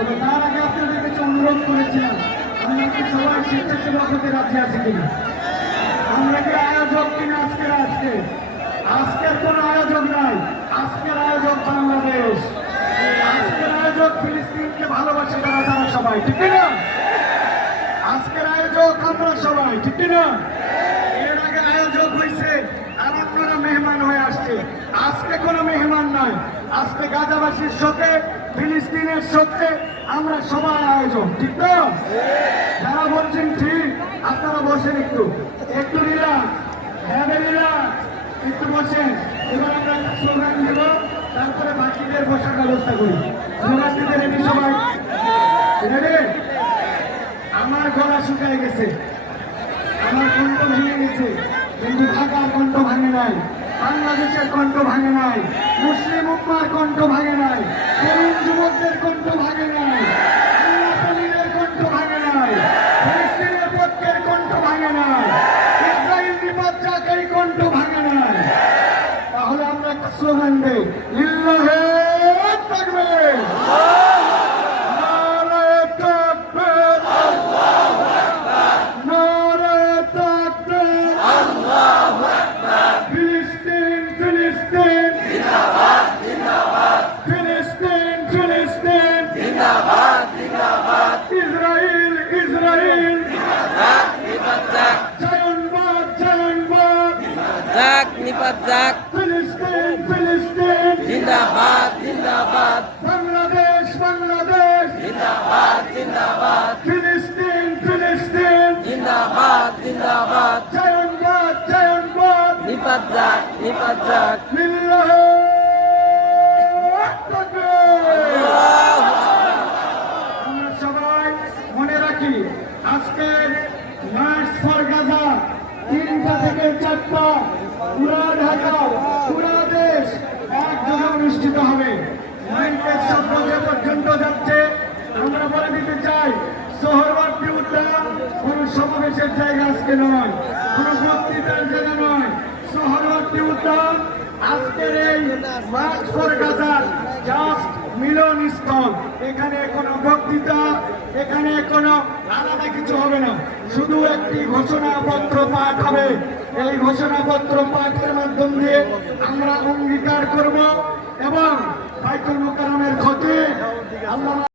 তবে তার আগে আপনাদের কাছে অনুরোধ করেছিলাম, আমরা কি সবাই স্বেচ্ছাসেবক হতে রাজি আছি কিনা? আমরা কি আয়োজক কিনা? আজকের কোন আয়োজক নাই, আজকের আয়োজক বাংলাদেশ, আজকের আয়োজক ফিলিস্তিনকে ভালোবাসে তারা সবাই, ঠিক না? আজকের আয়োজক আমরা সবাই, ঠিক না? এর আগে আয়োজক হয়েছে আর আপনারা মেহমান হয়ে আসছে। আজকে কোনো মেহমান নাই, আজকে গাজাবাসীর শোকে, ফিলিস্তিনের শোকে আমরা সবাই আয়োজক, ঠিক না? যারা বলছেন ঠিক, আপনারা বসেন একটু রিল্যাক্স, একটু বসেন। এবার আমরা স্লোগান দেব, তারপরে বাকিদের বসার ব্যবস্থা করি। স্লোগান দিতে রেডি সবাই? রেডি? আমার গলা শুকায় গেছে, আমার কণ্ঠ ভেঙে গেছে, কিন্তু ঢাকার কণ্ঠ ভাঙে নাই, বাংলাদেশের কণ্ঠ ভাঙে নাই, মুসলিম উম্মার কণ্ঠ ভাঙে নাই, তরুণ যুবকদের কণ্ঠ ভাঙে নাই, আল্লাহর কণ্ঠ ভাঙে নাই, ফিলিস্তিনের পক্ষের কণ্ঠ ভাঙে নাই, ইসরায়েল নিপাত এই কণ্ঠ ভাঙে নাই। তাহলে আমরা একটা স্লোগান দেই, লিল্লাহে তাকবীর, ফিলিস্তিন ফিলিস্তিন জিন্দাবাদ জিন্দাবাদ বাংলাদেশ বাংলাদেশ জিন্দাবাদ জিন্দাবাদ ফিলিস্তিন ফিলিস্তিন জিন্দাবাদ জিন্দাবাদ জয়নবাদ নিপাত যাক লিল্লাহে তাকবীর। আমরা সবাই মনে রাখি, আজকের মার্চ ফর গাজা 3টা থেকে 4টা পুরা ঢাকা, পুরা দেশ একযোগে অনুষ্ঠিত হবে। মাইকের শব্দ যে পর্যন্ত যাচ্ছে, আমরা বলে দিতে চাই, সোহরওয়ার্দী উদ্যান কোন সমাবেশের জায়গা আজকে নয়, কোন বক্তৃতার জায়গা নয়। সোহরওয়ার্দী উদ্যান আজকের এই মার্চ ফর গাজার জাস্ট মিলনস্থল। এখানে কোনো বক্তৃতা, এখানে কোনো আলাদা কিছু হবে না, শুধু একটি ঘোষণাপত্র পাঠ হবে। এই ঘোষণাপত্র পাঠের মাধ্যম দিয়ে আমরা অঙ্গীকার করব এবং বাইতুল মুকাররমের খতিব আল্লামা